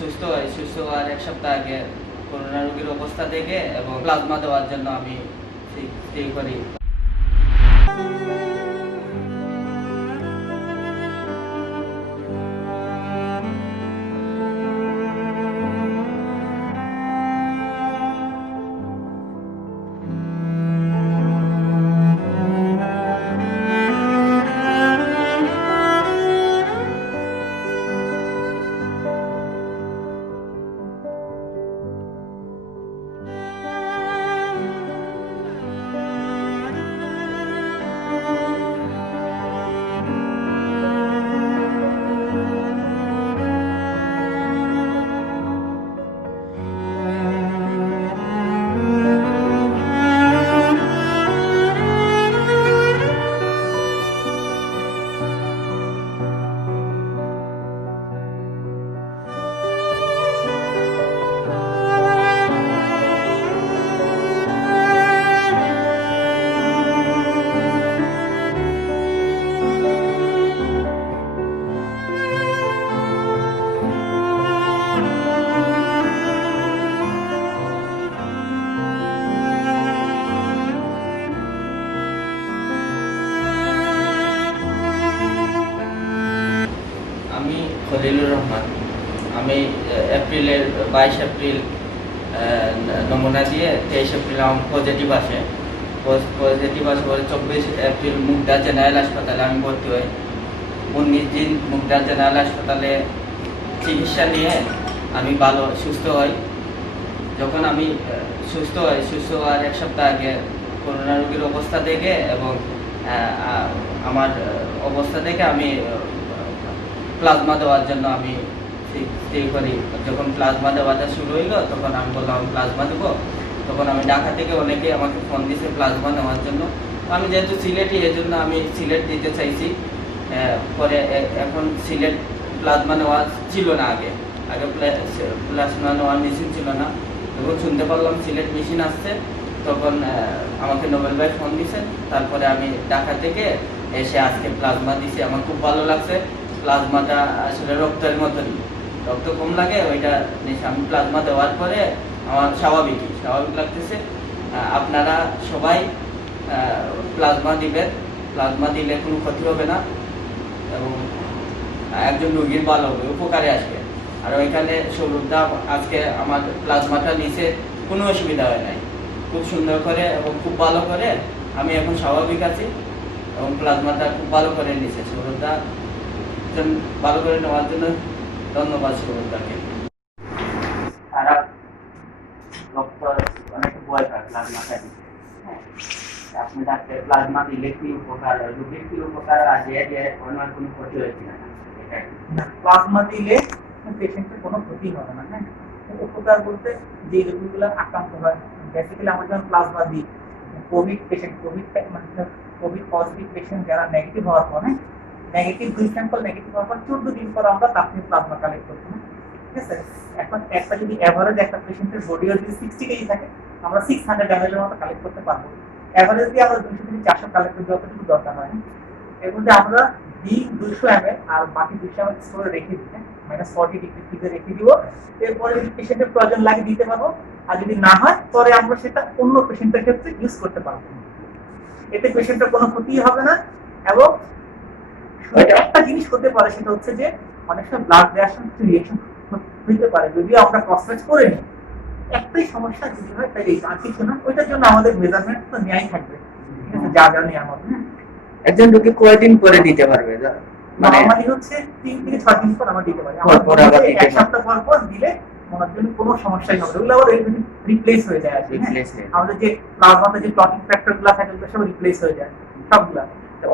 সুস্থ হওয়ার 1 সপ্তাহ আগে করোনা রোগীর অবস্থা দেখে এবং প্লাজমা দেওয়ার জন্য আমি ঠিক করি। আমি খলিলুর রহমান। আমি এপ্রিলের 22 এপ্রিল নমুনা দিয়ে 23 এপ্রিল আমার পজিটিভ আসে। পরে 24 এপ্রিল মুগদা জেনারেল হাসপাতালে আমি ভর্তি হই। 19 দিন মুগদা জেনারেল হাসপাতালে চিকিৎসা নিয়ে আমি সুস্থ হই। যখন আমি সুস্থ হওয়ার 1 সপ্তাহ আগে করোনা রোগীর অবস্থা দেখে এবং আমার অবস্থা দেখে আমি প্লাজমা দেওয়ার জন্য আমি ঠিক করি। যখন প্লাজমা দেওয়াটা শুরু হইলো তখন আমি বললাম আমি প্লাজমা দেবো। তখন আমি ঢাকা থেকে অনেকে আমাকে ফোন দিয়েছে প্লাজমা নেওয়ার জন্য। আমি যেহেতু সিলেটি, এই জন্য আমি সিলেট দিতে চাইছি। পরে এখন সিলেট প্লাজমা নেওয়া ছিল না, আগে প্লাজমা নেওয়ার মেশিন ছিল না। যখন শুনতে পারলাম সিলেট মেশিন আসছে তখন আমাকে নোবেল ভাই ফোন দিয়েছেন। তারপরে আমি ঢাকা থেকে এসে আজকে প্লাজমা দিছি। আমার খুব ভালো লাগছে। প্লাজমাটা আসলে রক্তের মতনই, রক্ত কম লাগে ওইটা আমি প্লাজমা দেওয়ার পরে আমার স্বাভাবিক লাগতেছে। আপনারা সবাই প্লাজমা দিবেন। প্লাজমা দিলে কোনো ক্ষতি হবে না এবং একজন রোগীর ভালো হবে, উপকারে আসবে। আর ওইখানে সৌরভদা আজকে আমার প্লাজমাটা নিচে কোনো অসুবিধা হয় নাই, খুব সুন্দর করে এবং খুব ভালো করে। আমি এখন স্বাভাবিক আছি এবং প্লাজমাটা খুব ভালো করে নিছে সৌরভদা। ভালো করে নেওয়ার জন্য ধন্যবাদ সৌরভদাকে। খারাপ ডক্টর অনেক ভয় পায় প্লাজমাটা দিতে। আপনি ডাক্তার প্লাজমা দিলে কি উপকার হয়, রোগীর কি উপকার আছে, অন্য কোনো ক্ষতি হয় কিনা? প্লাজমা দিলে পেশেন্টের কোনো ক্ষতি হবে না। হ্যাঁ, উপকার বলতে যে রোগীগুলো আক্রান্ত হয়, বেসিক্যালি আমরা যখন প্লাজমা দিই কোভিড পজিটিভ পেশেন্ট যারা নেগেটিভ হওয়ার পর, নেগেটিভ 2 স্যাম্পল নেগেটিভ হওয়ার পর 14 দিন পর আমরা তাৎক্ষণিক প্লাজমা কালেক্ট করতে হয়। ঠিক আছে, এখন একটা যদি এভারেজ একটা পেশেন্টের বডি ওয়েট যদি 60 কেজি থাকে আমরা 600 ml এর মতো কালেক্ট করতে পারবো। এভারেজ দিয়ে আমরা 200 থেকে 400 কালেক্ট করতে যতটুকু দরকার হয়। এর মধ্যে আমরা দিই 200 ml আর বাকি 200 ml স্টোরে রেখে দিই, -40 ডিগ্রি ফ্রিজে রেখে দিব। এরপরে যদি পেশেন্টের প্রয়োজন লাগে দিতে পারবো, আর যদি না হয় পরে আমরা সেটা অন্য পেশেন্টের ক্ষেত্রে ইউজ করতে পারবো। এতে পেশেন্টের কোনো ক্ষতি হবে না। এবং একটা জিনিস হতে পারে, সেটা হচ্ছে যে অনেক সময় ব্লাড রিঅ্যাকশন হইতে পারে যদিও আমরা ক্রসম্যাচ করে নিই। একটাই সমস্যা যদি হয় তাই আর কিছু না, ওইটার জন্য আমাদের মেজারমেন্ট তো নেয়াই থাকবে, যা নেওয়ার মতো। একজন রোগী কয়দিন পরে দিতে পারবে? নরমালি হচ্ছে 3 থেকে 6 দিন পর আমরা দিতে পারি। আমরা 1 সপ্তাহ পর দিলে ওনার জন্য কোনো সমস্যাই হবে না। ওগুলো আবার রিপ্লেস হয়ে যায়। আমাদের যে প্লাজমাতে যে ক্লটিং ফ্যাক্টর গুলো থাকে ওগুলো সব রিপ্লেস হয়ে যায় সবগুলা।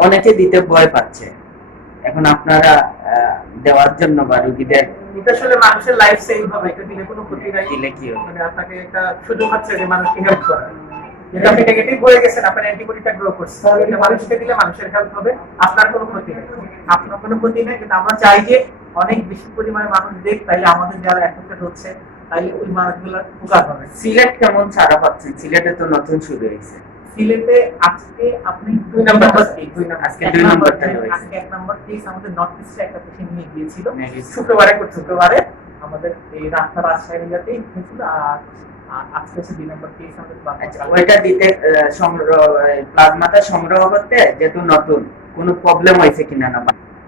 অনেকে দিতে ভয় পাচ্ছে, এখন আপনারা দেওয়ার জন্য বা রোগীদের এটা আসলে মানুষের লাইফ সেভ হবে। এটা দিলে কোনো ক্ষতি নাই। দিলে কি হবে? মানে আপনাকে একটা সুযোগ আছে যে মানুষকে হেল্প করার। যেটা আপনি নেগেটিভ হয়ে গেছেন, আপনার অ্যান্টিবডিটা গ্রো করছে, এটা মানুষকে দিলে মানুষের হেল্প হবে, আপনার কোনো ক্ষতি নেই। আপনার কোনো ক্ষতি নেই, কিন্তু আমরা চাই যে অনেক বেশি পরিমাণে মানুষ দেখ, তাইলে আমাদের যারা এফেক্টেড হচ্ছে তাইলে ওই মানুষগুলোর উপকার হবে। সিলেট কেমন সারা পাচ্ছেন? সিলেটে তো নতুন শুরু হয়েছে। সিলেটে আজকে আপনি 2 নাম্বার আজকে 2 নাম্বারটা হয়েছে। আজকে 1 নাম্বার কেস আমাদের নর্থ ইস্টে একটা পেশেন্ট নিয়ে গিয়েছিল শুক্রবারে। আমাদের এই রাতটা রাজশাহীতেই হয়েছিল, আর আজকে হচ্ছে 2 নম্বর কেস আমাদের আচ্ছা, ওইটা দিতে সংগ্রহ প্লাজমাটা সংগ্রহ করতে যেহেতু নতুন, কোনো প্রবলেম হয়েছে কিনা না?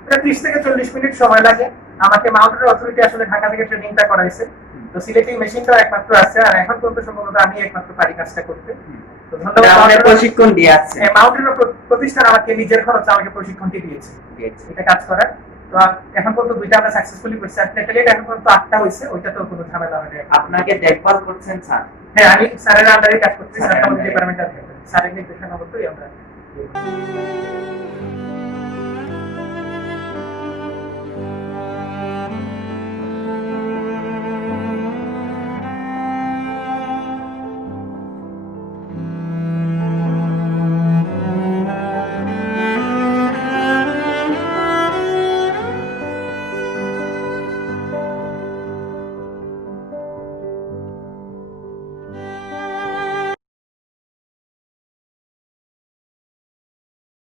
প্রায় 30 থেকে 40 মিনিট সময় লাগে। আমাকে মাউন্টেন অথরিটি আসলে ঢাকা থেকে ট্রেনিংটা করাইছে, তো সিলেটি মেশিনটা একমাত্র আছে, আর এখন পর্যন্ত সম্ভবত আমি একমাত্র পারি কাজটা করতে। তো আমাদের ধন্যবাদ। প্রশিক্ষণ দিয়ে আছে মাউন্টেনের প্রতিষ্ঠান আমাকে নিজের খরচে আমাকে প্রশিক্ষণটি দিয়েছে এটা কাজ করার। তো এখন পর্যন্ত 2টা আমরা সাকসেসফুলি করছি, আর প্লেটেলেট এখন পর্যন্ত 8টা হয়েছে, ওইটাতেও কোনো ঝামেলা হয়নি। আপনাকে দেখভাল করছেন স্যার? হ্যাঁ, আমি স্যারের আন্ডারে কাজ করছি, স্যার আমাদের স্যারের ডিপার্টমেন্টের স্যারের নির্দেশনা মতোই আমরা